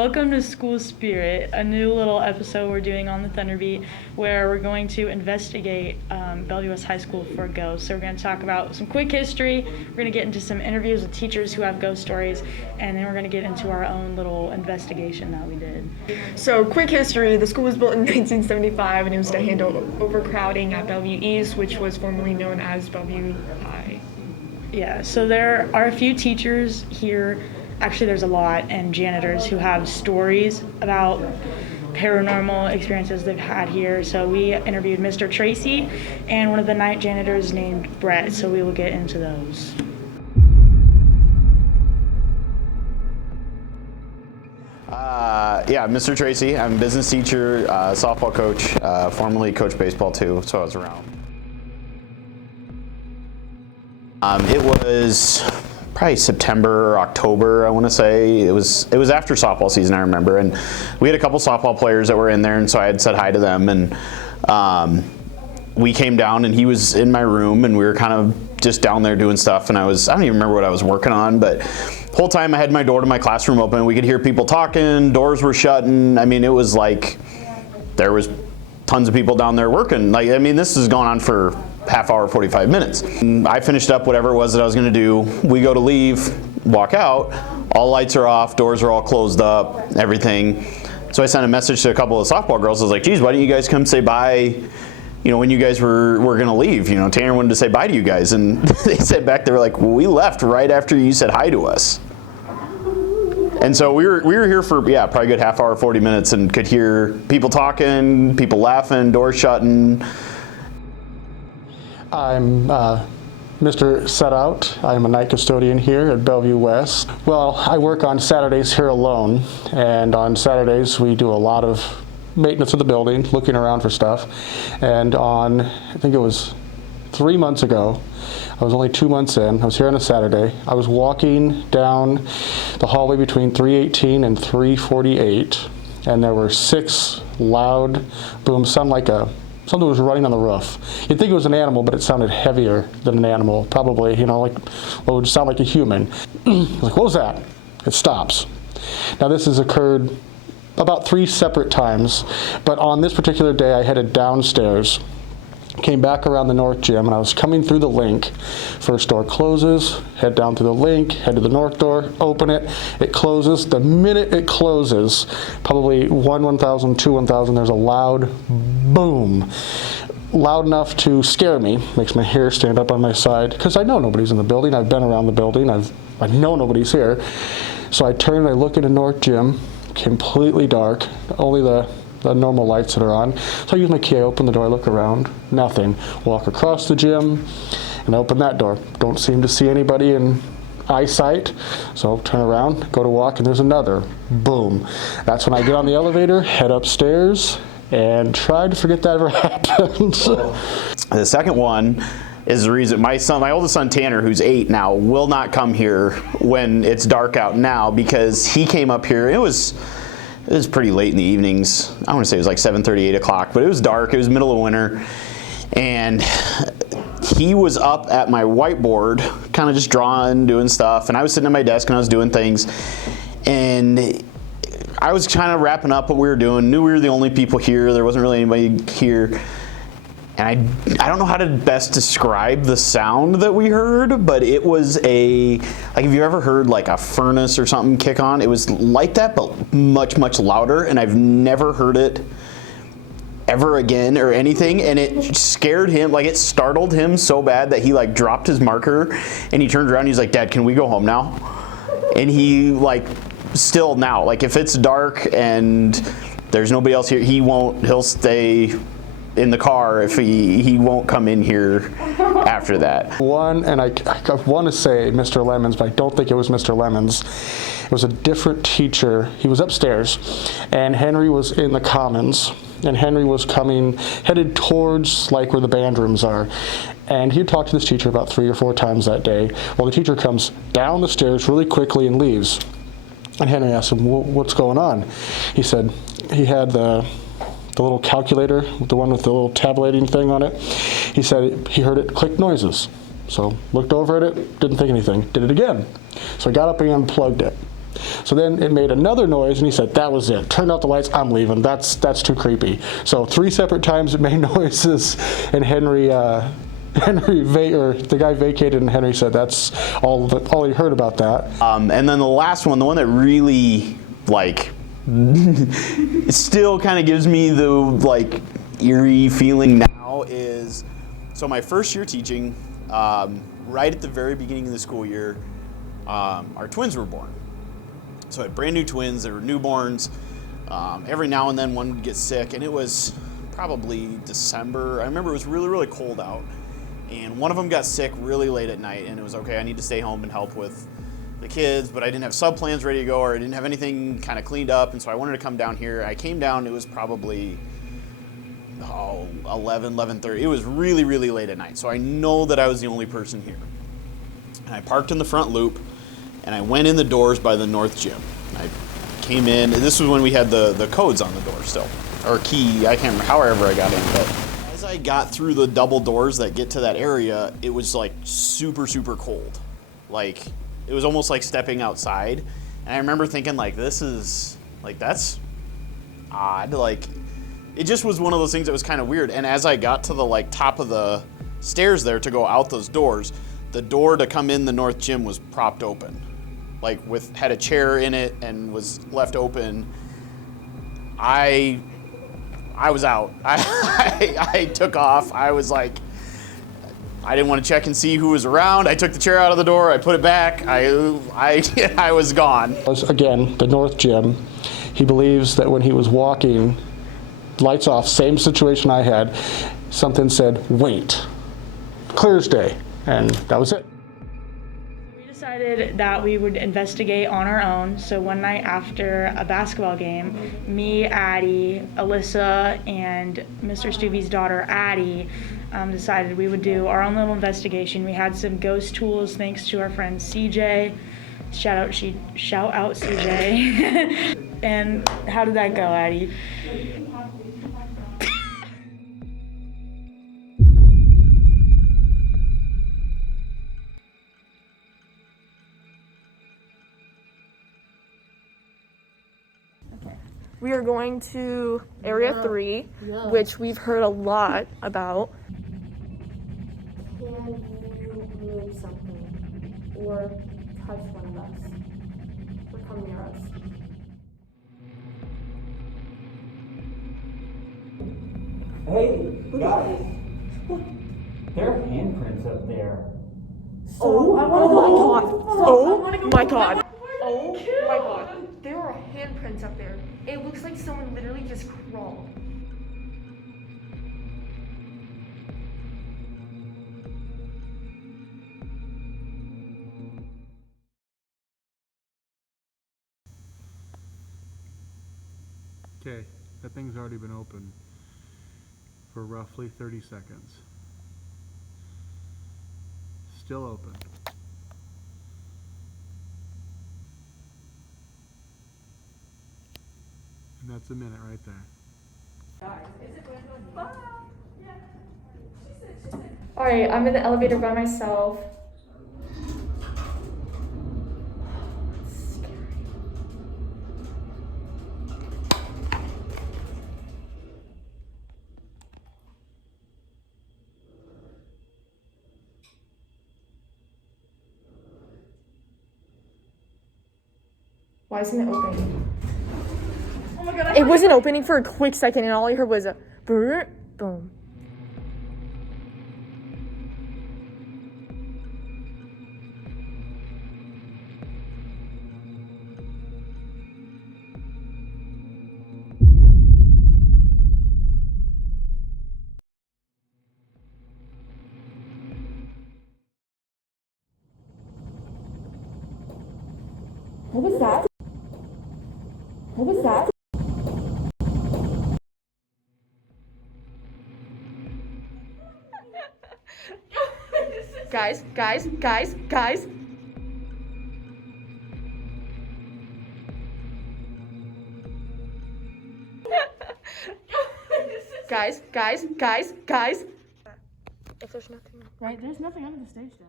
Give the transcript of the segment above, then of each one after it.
Welcome to School Spirit, a new little episode we're doing on the Thunderbeat where we're going to investigate Bellevue West High School for ghosts. So we're going to talk about some quick history, we're going to get into some interviews with teachers who have ghost stories, and then we're going to get into our own little investigation that we did. So quick history, the school was built in 1975 and it was to handle overcrowding at Bellevue East, which was formerly known as Bellevue High. Yeah, so there are a few teachers here. Actually, there's a lot, and janitors who have stories about paranormal experiences they've had here. So we interviewed Mr. Tracy and one of the night janitors named Brett, so we will get into those. Yeah, Mr. Tracy. I'm a business teacher, softball coach, formerly coached baseball too, so I was around. It was probably September or October, I want to say. It was after softball season, I remember, and we had a couple softball players that were in there, and so I had said hi to them, and we came down, and he was in my room, and we were kind of just down there doing stuff, and I don't even remember what I was working on, but the whole time I had my door to my classroom open. We could hear people talking, doors were shutting. I mean, it was like there was tons of people down there working. Like, I mean, this has gone on for half hour, 45 minutes. And I finished up whatever it was that I was going to do. We go to leave, walk out, all lights are off, doors are all closed up, everything. So I sent a message to a couple of softball girls. I was like, geez, why don't you guys come say bye, when you guys were going to leave? Tanner wanted to say bye to you guys. And they said back, they were like, well, we left right after you said hi to us. And so we were here for, probably a good half hour, 40 minutes, and could hear people talking, people laughing, doors shutting. I'm Mr. Setout. I'm a night custodian here at Bellevue West. Well, I work on Saturdays here alone, and on Saturdays we do a lot of maintenance of the building, looking around for stuff. And I think it was 3 months ago, I was only 2 months in, I was here on a Saturday. I was walking down the hallway between 318 and 348, and there were 6 loud booms, sound like something was running on the roof. You'd think it was an animal, but it sounded heavier than an animal, probably, like what would sound like a human. I was like, what was that? It stops. Now this has occurred about 3 separate times, but on this particular day I headed downstairs, came back around the north gym, and I was coming through the link. First door closes, head down through the link, head to the north door, open it, it closes. The minute it closes, probably 1,000, 2,000, there's a loud boom. Loud enough to scare me, makes my hair stand up on my side, because I know nobody's in the building. I've been around the building, I know nobody's here. So I turn and I look at the north gym, completely dark, only the normal lights that are on. So I use my key, I open the door, I look around, nothing. Walk across the gym and open that door. Don't seem to see anybody in eyesight. So I'll turn around, go to walk, and there's another boom. That's when I get on the elevator, head upstairs, and try to forget that ever happened. The second one is the reason my oldest son Tanner, who's 8 now, will not come here when it's dark out now, because he came up here. It was pretty late in the evenings. I want to say it was like 7:30, 8 o'clock, but it was dark. It was middle of winter. And he was up at my whiteboard, kind of just drawing, doing stuff. And I was sitting at my desk and I was doing things. And I was kind of wrapping up what we were doing. Knew we were the only people here. There wasn't really anybody here. And I don't know how to best describe the sound that we heard, but it was like, have you ever heard like a furnace or something kick on? It was like that, but much, much louder, and I've never heard it ever again or anything, and it scared him, like it startled him so bad that he like dropped his marker, and he turned around and he's like, Dad, can we go home now? And he still now, like if it's dark and there's nobody else here, he'll stay in the car if he won't come in here after that. And I want to say Mr. Lemons, but I don't think it was Mr. Lemons. It was a different teacher. He was upstairs, and Henry was in the commons, and Henry was headed towards like where the band rooms are. And he talked to this teacher about 3 or 4 times that day. Well, the teacher comes down the stairs really quickly and leaves. And Henry asked him, what's going on? He said he had the little calculator, the one with the little tabulating thing on it. He said he heard it click noises. So looked over at it, didn't think anything, did it again. So I got up and unplugged it. So then it made another noise, and he said, that was it. Turn out the lights, I'm leaving. That's too creepy. So 3 separate times it made noises, and the guy vacated, and Henry said that's all he heard about that. And then the last one, the one that really, like, it still kind of gives me the, like, eerie feeling now is, so my first year teaching, right at the very beginning of the school year, our twins were born. So I had brand new twins, they were newborns. Every now and then one would get sick, and it was probably December. I remember it was really, really cold out. And one of them got sick really late at night, and it was okay, I need to stay home and help with the kids, but I didn't have sub plans ready to go, or I didn't have anything kind of cleaned up, and so I wanted to come down here. I came down, it was probably 11:30. It was really, really late at night, so I know that I was the only person here. And I parked in the front loop, and I went in the doors by the north gym. I came in, and this was when we had the codes on the door still, or key, I can't remember, however I got in, but as I got through the double doors that get to that area, it was like super, super cold. Like, it was almost like stepping outside. And I remember thinking, like, this is, like, that's odd. Like, it just was one of those things that was kind of weird. And as I got to the, like, top of the stairs there to go out those doors, the door to come in the north gym was propped open. Like, had a chair in it and was left open. I was out. I took off. I was like, I didn't want to check and see who was around. I took the chair out of the door. I put it back. I was gone. Again, the north gym. He believes that when he was walking, lights off, same situation I had, something said, wait. Clear as day. And that was it. We decided that we would investigate on our own. So one night after a basketball game, me, Addie, Alyssa, and Mr. Stubbe's daughter, Addie, decided we would do our own little investigation. We had some ghost tools thanks to our friend CJ. Shout out CJ. And how did that go, Addie? We are going to Area 3, which we've heard a lot about. Can you move something or touch one of us or come near us? Hey, guys! There are handprints up there. Oh my god! Oh my god! Oh my god! There are handprints up there. It looks like someone literally just crawled. Okay, that thing's already been open for roughly 30 seconds. Still open. And that's a minute right there. Alright, I'm in the elevator by myself. Why isn't it opening? Oh my god! It wasn't opening for a quick second, and all I heard was a brrr, boom. What was that? What was that? Guys. Guys. Guys. Guys. If there's nothing. Right, there's nothing under the stage, Dad.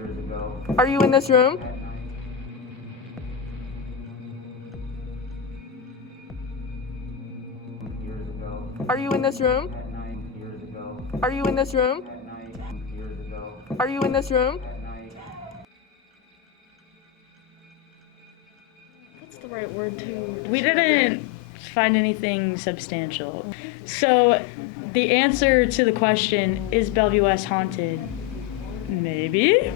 Years ago. Are you in this room? Years ago. Are you in this room? At night. Years ago. Are you in this room? At night. Years ago. Are you in this room? At night. What's the right word to? We didn't find anything substantial. So, the answer to the question, is Bellevue West haunted? Maybe.